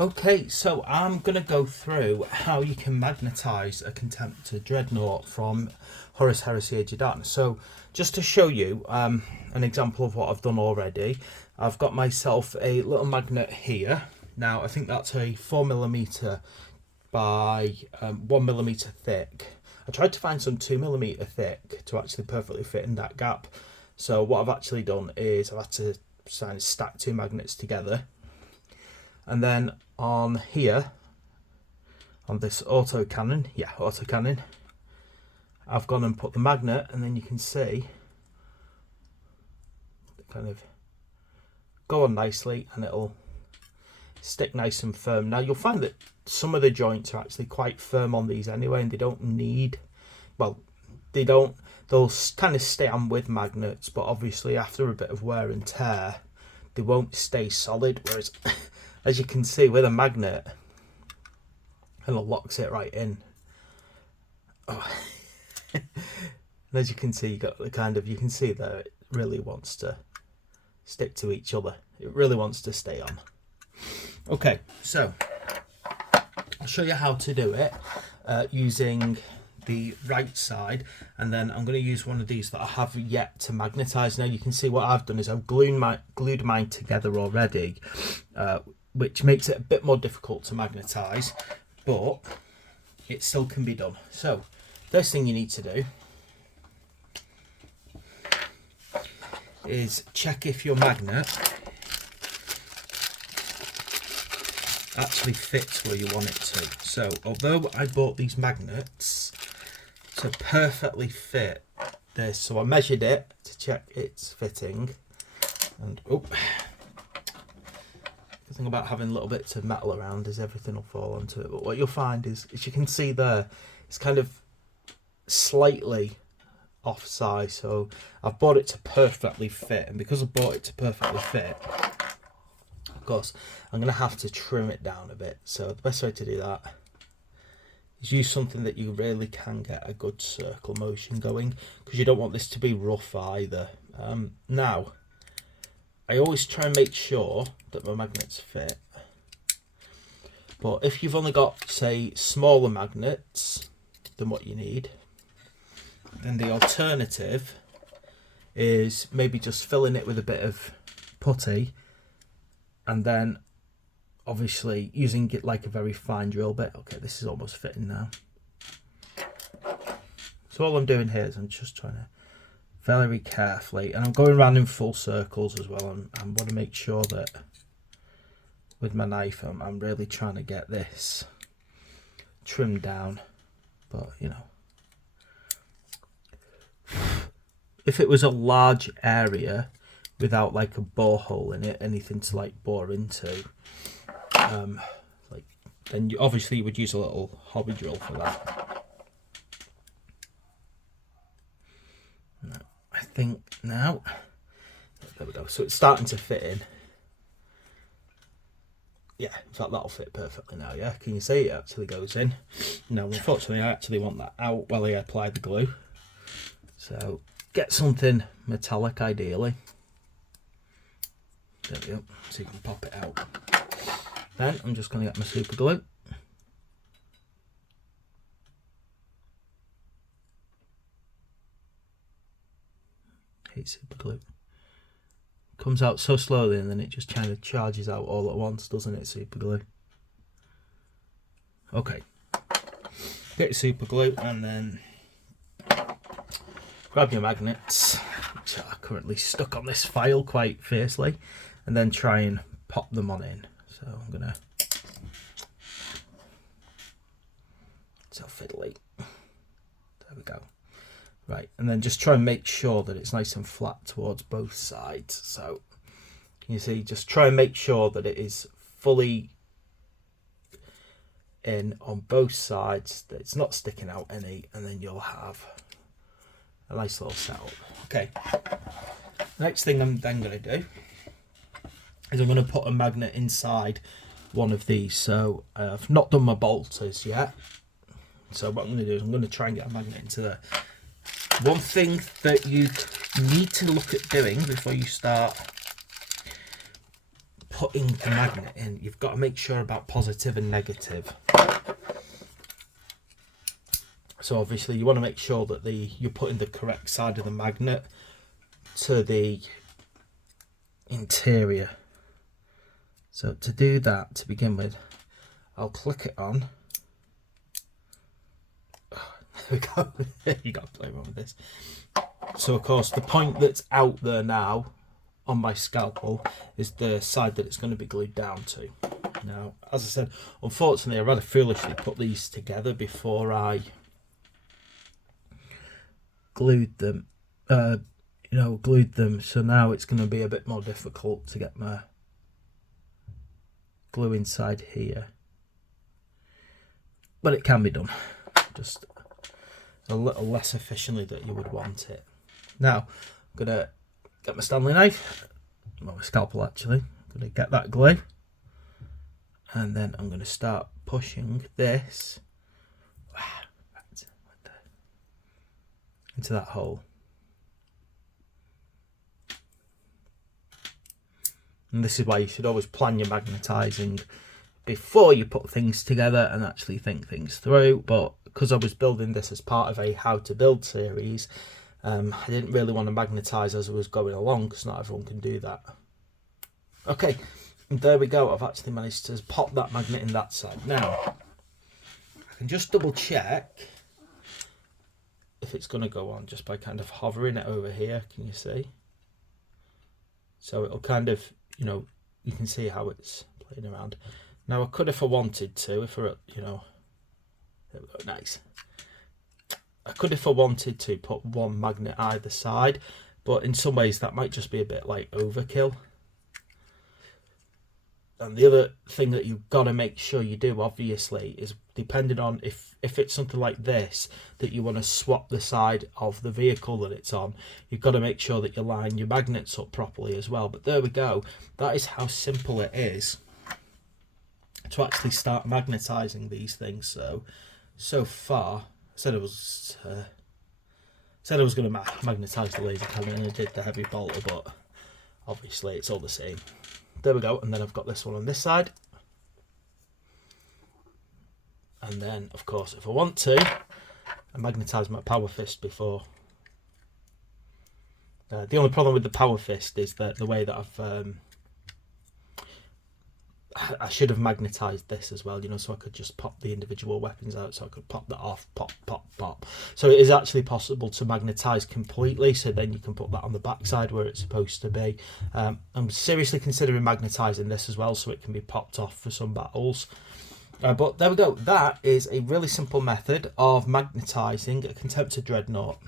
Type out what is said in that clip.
Okay, so I'm going to go through how you can magnetize a Contemptor dreadnought from Horus, Heresy, Age of Darkness. So just to show you an example of what I've done already, I've got myself a little magnet here. Now I think that's a 4mm by 1mm thick. I tried to find some 2mm thick to actually perfectly fit in that gap. So what I've actually done is I've had to stack two magnets together. And then on here, on this autocannon, I've gone and put the magnet, and then you can see kind of go on nicely and it'll stick nice and firm. Now you'll find that some of the joints are actually quite firm on these anyway, and they don't need, well, they'll kind of stay on with magnets, but obviously after a bit of wear and tear they won't stay solid, whereas as you can see with a magnet, and it locks it right in. Oh. And as you can see, you got the kind of, you can see that it really wants to stick to each other. It really wants to stay on. Okay, so I'll show you how to do it using the right side, and then I'm going to use one of these that I have yet to magnetize. Now you can see what I've done is I've glued mine together already, which makes it a bit more difficult to magnetize, but it still can be done. So first thing you need to do is check if your magnet actually fits where you want it to. So although I bought these magnets to perfectly fit this, so I measured it to check it's fitting, and the thing about having little bits of metal around is everything will fall onto it. But what you'll find is, as you can see there, it's kind of slightly off size. So I've bought it to perfectly fit, and because I bought it to perfectly fit, of course I'm going to have to trim it down a bit. So the best way to do that is use something that you really can get a good circle motion going, because you don't want this to be rough either. Now I always try and make sure that my magnets fit, but if you've only got, say, smaller magnets than what you need, then the alternative is maybe just filling it with a bit of putty, and then obviously using it like a very fine drill bit. Okay, this is almost fitting now. So all I'm doing here is I'm just trying to very carefully, and I'm going around in full circles as well, and I want to make sure that with my knife I'm really trying to get this trimmed down. But you know, if it was a large area without like a borehole in it, anything to like bore into, then you obviously would use a little hobby drill for that. I think now, there we go, so it's starting to fit in. Yeah, in fact that'll fit perfectly now. Yeah, can you see it actually goes in? No, unfortunately I actually want that out while I apply the glue, so get something metallic ideally. There we go, so you can pop it out. Then I'm just going to get my super glue. Hate super glue. Comes out so slowly, and then it just kind of charges out all at once, doesn't it, super glue? Okay. Get your super glue, and then grab your magnets, which are currently stuck on this file quite fiercely, and then try and pop them on in. So I'm gonna, so fiddly. There we go. Right, and then just try and make sure that it's nice and flat towards both sides. So can you see, just try and make sure that it is fully in on both sides, that it's not sticking out any, and then you'll have a nice little setup. Okay, next thing I'm then going to do is I'm going to put a magnet inside one of these. So I've not done my bolters yet, so what I'm going to do is I'm going to try and get a magnet into there. One thing that you need to look at doing before you start putting the magnet in, you've got to make sure about positive and negative. So obviously you want to make sure that you're putting the correct side of the magnet to the interior. So to do that, to begin with, I'll click it on. Oh, there we go. You got to play around with this. So of course the point that's out there now on my scalpel is the side that it's going to be glued down to. Now, as I said, unfortunately I rather foolishly put these together before I glued them, so now it's going to be a bit more difficult to get my glue inside here, but it can be done, just a little less efficiently that you would want it. Now I'm going to get my Stanley knife, well, my scalpel actually. I'm going to get that glue, and then I'm going to start pushing this into that hole. And this is why you should always plan your magnetising before you put things together and actually think things through. But because I was building this as part of a how to build series, I didn't really want to magnetise as I was going along, because not everyone can do that. Okay, and there we go. I've actually managed to pop that magnet in that side. Now, I can just double check if it's going to go on just by kind of hovering it over here. Can you see? So it'll kind of, you can see how it's playing around. Now I could, if I wanted to, there we go, nice. I could, if I wanted to, put one magnet either side, but in some ways that might just be a bit like overkill. And the other thing that you've got to make sure you do, obviously, is depending on if it's something like this, that you want to swap the side of the vehicle that it's on, you've got to make sure that you line your magnets up properly as well. But there we go. That is how simple it is to actually start magnetising these things. So far, I said I was going to magnetise the laser cannon, and I did the heavy bolter, but obviously it's all the same. There we go. And then I've got this one on this side. And then, of course, if I want to, I magnetise my power fist before. The only problem with the power fist is that the way that I should have magnetised this as well, so I could just pop the individual weapons out, so I could pop that off, pop, pop, pop. So it is actually possible to magnetise completely, so then you can put that on the back side where it's supposed to be. I'm seriously considering magnetising this as well, so it can be popped off for some battles. But there we go. That is a really simple method of magnetising a Contemptor dreadnought.